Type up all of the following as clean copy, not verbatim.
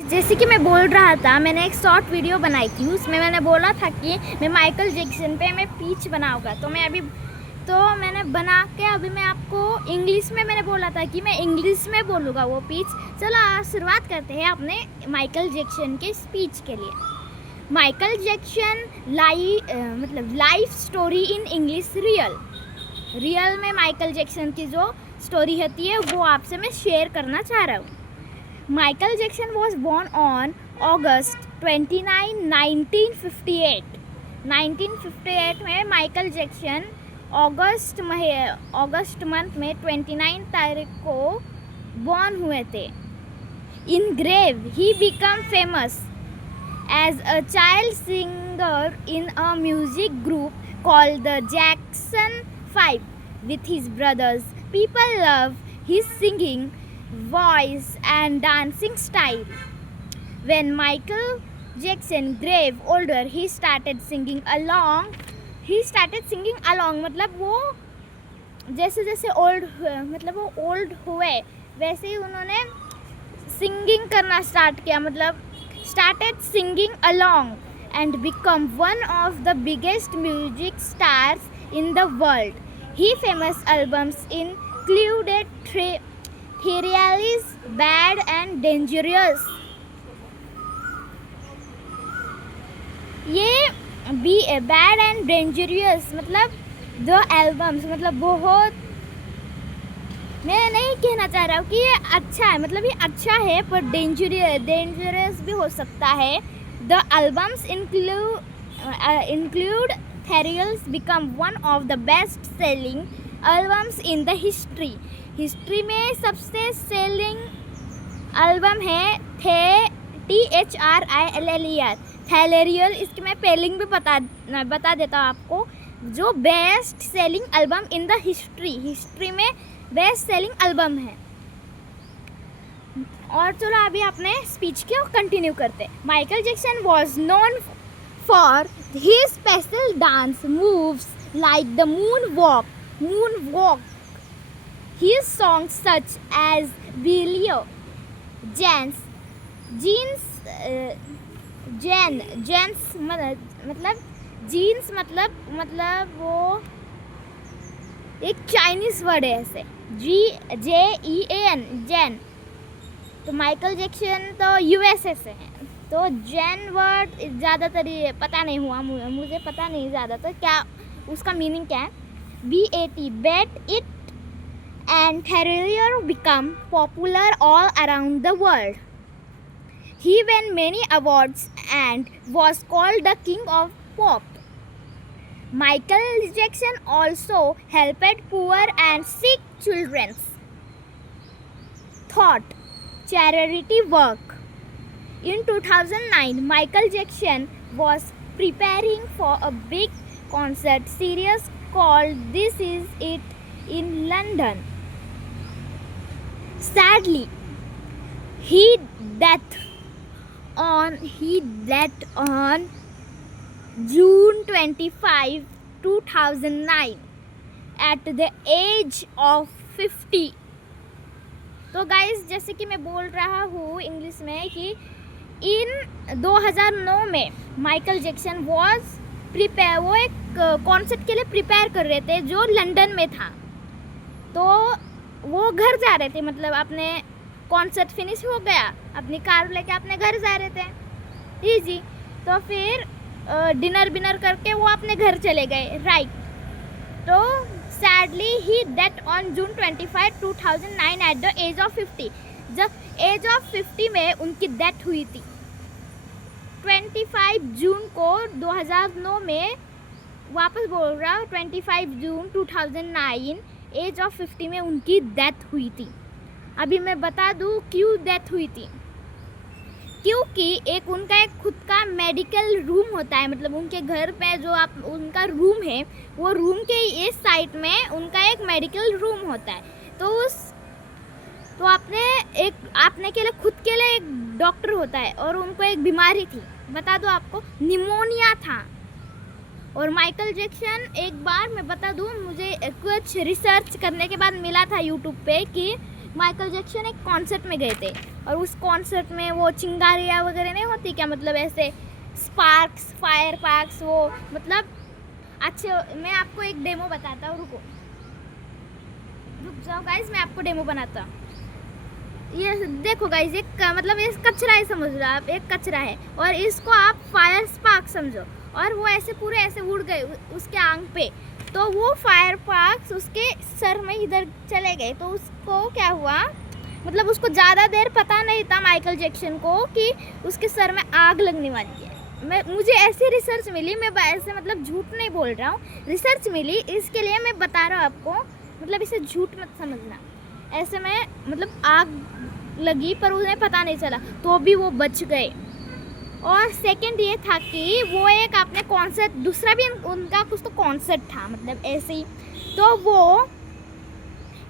जैसे कि मैं बोल रहा था, मैंने एक शॉर्ट वीडियो बनाई थी। उसमें मैंने बोला था कि मैं माइकल जैक्सन पे मैं पीच बनाऊंगा। तो मैंने बना के अभी मैं आपको इंग्लिश में मैंने बोला था कि मैं इंग्लिश में बोलूँगा वो पीच। चलो शुरुआत करते हैं अपने माइकल जैक्सन के स्पीच के लिए। Michael Jackson life story in English real में माइकल जैक्सन की जो स्टोरी होती है वो आपसे मैं शेयर करना चाह रहा हूँ। Michael Jackson was born on August 29, 1958। 1958 में माइकल जैक्सन अगस्त मंथ में 29 तारीख को बॉर्न हुए थे। इन ग्रेव he become famous as a child singer in a music group called the Jackson 5 with his brothers. People love his singing voice and dancing style. When Michael Jackson grew older, he started singing along मतलब वो जैसे जैसे वो old हुए वैसे ही उन्होंने singing करना start किया, मतलब started singing along and become one of the biggest music stars in the world. His famous albums included Thrillers, Bad and Dangerous। ये बैड एंड डेंजरियस मतलब दो एल्बम्स, मतलब बहुत, मैं नहीं कहना चाह रहा हूँ कि ये अच्छा है, मतलब ये अच्छा है पर डेंजरस भी हो सकता है। The albums include Thrillers become one of the best selling albums in the history में सबसे सेलिंग एल्बम है THRILLER थैलेरियल। इसकी मैं पेलिंग भी बता देता हूँ आपको। जो best selling album in the history में बेस्ट सेलिंग एल्बम है। और चलो अभी अपने स्पीच को कंटिन्यू करते। Michael Jackson was known for his special dance moves like the moon walk. His songs such as Billie Jeans मतलब वो एक चाइनीज वर्ड है ऐसे JEAN जैन। तो माइकल जैक्सन तो USA से हैं, तो जैन वर्ड ज़्यादातर ये पता नहीं हुआ, मुझे पता नहीं ज़्यादातर क्या उसका मीनिंग क्या है। BAT bet it and Thriller become popular all around the world. He won many awards and was called the king of pop. Michael Jackson also helped poor and sick children thought charity work. In 2009, Michael Jackson was preparing for a big concert series called This Is It in London. Sadly, he died on June 25, 2009 at the age of 50। तो guys, जैसे कि मैं बोल रहा हूँ English में कि इन 2009 में माइकल जैक्सन वो एक कॉन्सर्ट के लिए प्रिपेयर कर रहे थे जो लंदन में था। तो वो घर जा रहे थे, मतलब अपने कॉन्सर्ट फिनिश हो गया, अपनी कार लेके अपने घर जा रहे थे जी। तो फिर डिनर करके वो अपने घर चले गए, राइट। तो सैडली ही death on June 25, 2009 at the age of 50। जब एज ऑफ 50 में उनकी डेथ हुई थी 25 जून को 2009 में, वापस बोल रहा हूँ 25 जून 2009 एज ऑफ 50 में उनकी डेथ हुई थी। अभी मैं बता दूँ क्यों डेथ हुई थी। क्योंकि उनका एक खुद का मेडिकल रूम होता है, मतलब उनके घर पे जो उनका रूम है वो रूम के इस साइड में उनका एक मेडिकल रूम होता है। तो अपने के लिए खुद के लिए एक डॉक्टर होता है और उनको एक बीमारी थी, बता दो आपको, निमोनिया था। और माइकल जैक्सन, एक बार मैं बता दूं, मुझे कुछ रिसर्च करने के बाद मिला था यूट्यूब पे कि माइकल जैक्सन एक कॉन्सर्ट में गए थे और उस कॉन्सर्ट में वो चिंगारियाँ वगैरह नहीं होती क्या, मतलब ऐसे स्पार्क्स, फायर पार्क्स, वो मतलब अच्छे। मैं आपको एक डेमो बताता हूँ, रुक जाओ गाइज, मैं आपको डेमो बनाता हूँ। ये देखो गाइज, एक मतलब ये कचरा है, समझ लो आप, एक कचरा है और इसको आप फायर स्पार्क समझो, और वो ऐसे पूरे ऐसे उड़ गए उसके आंख पे, तो वो फायर पार्क्स उसके सर में इधर चले गए। तो उसको क्या हुआ, मतलब उसको ज़्यादा देर पता नहीं था माइकल जैक्सन को कि उसके सर में आग लगने वाली है। मुझे ऐसी रिसर्च मिली, मैं ऐसे मतलब झूठ नहीं बोल रहा हूँ, रिसर्च मिली, इसके लिए मैं बता रहा हूँ आपको, मतलब इसे झूठ मत समझना। ऐसे में मतलब आग लगी पर उन्हें पता नहीं चला, तो भी वो बच गए। और सेकंड ये था कि वो एक अपने कॉन्सर्ट, दूसरा भी उनका कुछ तो कॉन्सर्ट था, मतलब ऐसे ही, तो वो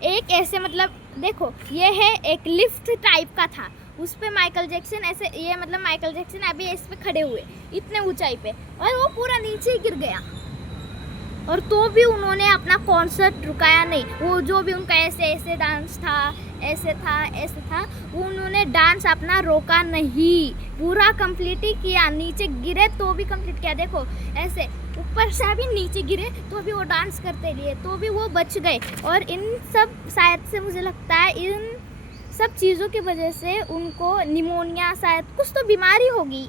एक ऐसे मतलब देखो ये है एक लिफ्ट टाइप का था, उस पे माइकल जैक्सन ऐसे, ये मतलब माइकल जैक्सन अभी इस पे खड़े हुए इतने ऊंचाई पे, और वो पूरा नीचे ही गिर गया, और तो भी उन्होंने अपना कॉन्सर्ट रुकाया नहीं। वो जो भी उनका ऐसे ऐसे डांस था, ऐसे था, ऐसे था, उन्होंने डांस अपना रोका नहीं, पूरा कंप्लीट ही किया। नीचे गिरे तो भी कंप्लीट किया, देखो ऐसे ऊपर से भी नीचे गिरे तो भी वो डांस करते लिए, तो भी वो बच गए। और इन सब शायद से मुझे लगता है इन सब चीज़ों की वजह से उनको निमोनिया, शायद कुछ तो बीमारी होगी,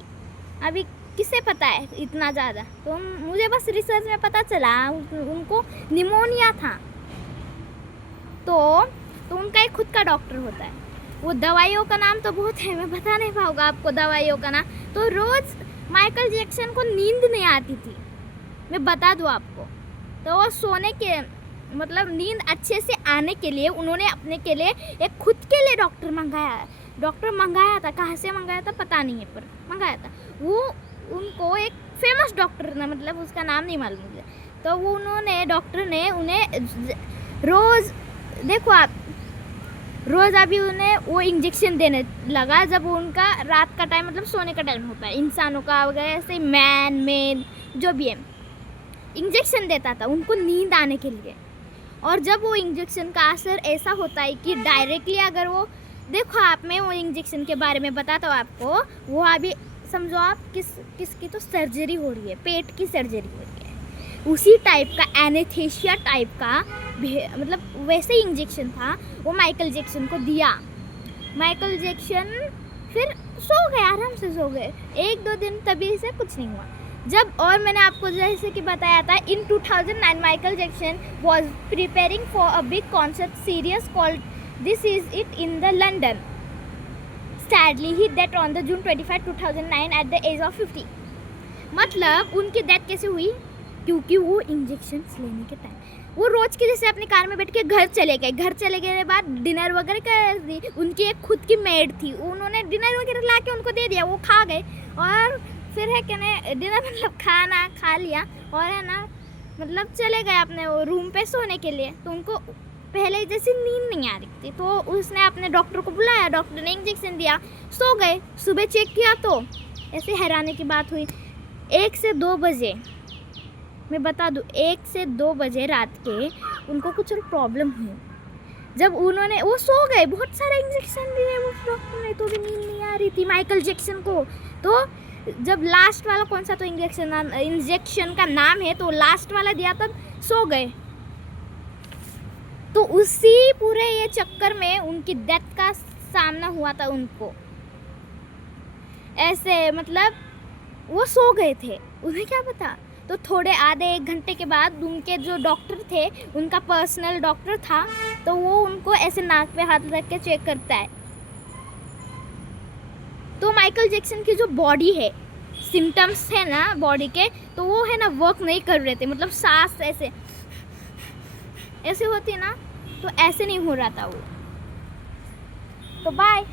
अभी किसे पता है इतना ज़्यादा, तो मुझे बस रिसर्च में पता चला उनको निमोनिया था। तो उनका एक खुद का डॉक्टर होता है, वो दवाइयों का नाम तो बहुत है, मैं बता नहीं पाऊँगा आपको दवाइयों का नाम। तो रोज़ माइकल जैक्सन को नींद नहीं आती थी, मैं बता दूँ आपको। तो वो सोने के मतलब नींद अच्छे से आने के लिए उन्होंने अपने के लिए एक खुद के लिए डॉक्टर मंगाया था। कहाँ से मंगाया था पता नहीं है, पर मंगाया था। वो उनको एक फेमस डॉक्टर ने, मतलब उसका नाम नहीं मालूम मुझे, तो वो उन्होंने डॉक्टर ने उन्हें रोज़, देखो आप, रोज़ अभी उन्हें वो इंजेक्शन देने लगा जब उनका रात का टाइम, मतलब सोने का टाइम होता है इंसानों का वगैरह, ऐसे मैन जो भी है, इंजेक्शन देता था उनको नींद आने के लिए। और जब वो इंजेक्शन का असर ऐसा होता है कि डायरेक्टली अगर वो, देखो आप, मैं वो इंजेक्शन के बारे में बताता हूँ आपको। वो अभी समझो आप किसकी तो सर्जरी हो रही है, पेट की सर्जरी हो रही है, उसी टाइप का एनेस्थीसिया टाइप का मतलब वैसे ही इंजेक्शन था, वो माइकल जैक्सन को दिया। माइकल जैक्सन फिर सो गए, आराम से सो गए 1-2 दिन, तभी से कुछ नहीं हुआ। जब, और मैंने आपको जैसे कि बताया था, इन 2009 Michael Jackson was preparing for a big concert series called This Is It in the London. Sadly, he died on the June 25, 2009 at the age of 50. मतलब उनकी डेथ कैसे हुई, क्योंकि वो इंजेक्शन लेने के टाइम वो रोज़ के जैसे अपनी कार में बैठ के घर चले गए के बाद डिनर वगैरह कर दी। उनकी एक खुद की मेड थी, उन्होंने डिनर वगैरह ला के उनको दे दिया, वो खा गए, और फिर है क्या ना, डिनर मतलब खाना खा लिया, और है ना मतलब चले गए अपने वो रूम पे सोने के लिए। तो उनको पहले जैसे नींद नहीं आ रही थी, तो उसने अपने डॉक्टर को बुलाया, डॉक्टर ने इंजेक्शन दिया, सो गए। सुबह चेक किया तो ऐसे हैरानी की बात हुई, 1 से 2 बजे, मैं बता दूँ 1 से 2 बजे रात के उनको कुछ प्रॉब्लम हुई। जब उन्होंने, वो सो गए, बहुत सारे इंजेक्शन दिए वो डॉक्टर ने, तो भी नींद नहीं आ रही थी माइकल जैक्सन को। तो जब लास्ट वाला कौन सा तो इंजेक्शन का नाम है, तो लास्ट वाला दिया तब सो गए। तो उसी पूरे ये चक्कर में उनकी डेथ का सामना हुआ था उनको, ऐसे मतलब वो सो गए थे, उन्हें क्या पता। तो थोड़े आधे 1 घंटे के बाद उनके जो डॉक्टर थे, उनका पर्सनल डॉक्टर था, तो वो उनको ऐसे नाक पे हाथ रख के चेक करता है। तो माइकल जैक्सन की जो बॉडी है, सिम्टम्स है ना बॉडी के, तो वो है ना वर्क नहीं कर रहे थे, मतलब सांस ऐसे होती ना, तो ऐसे नहीं हो रहा था वो। तो बाय।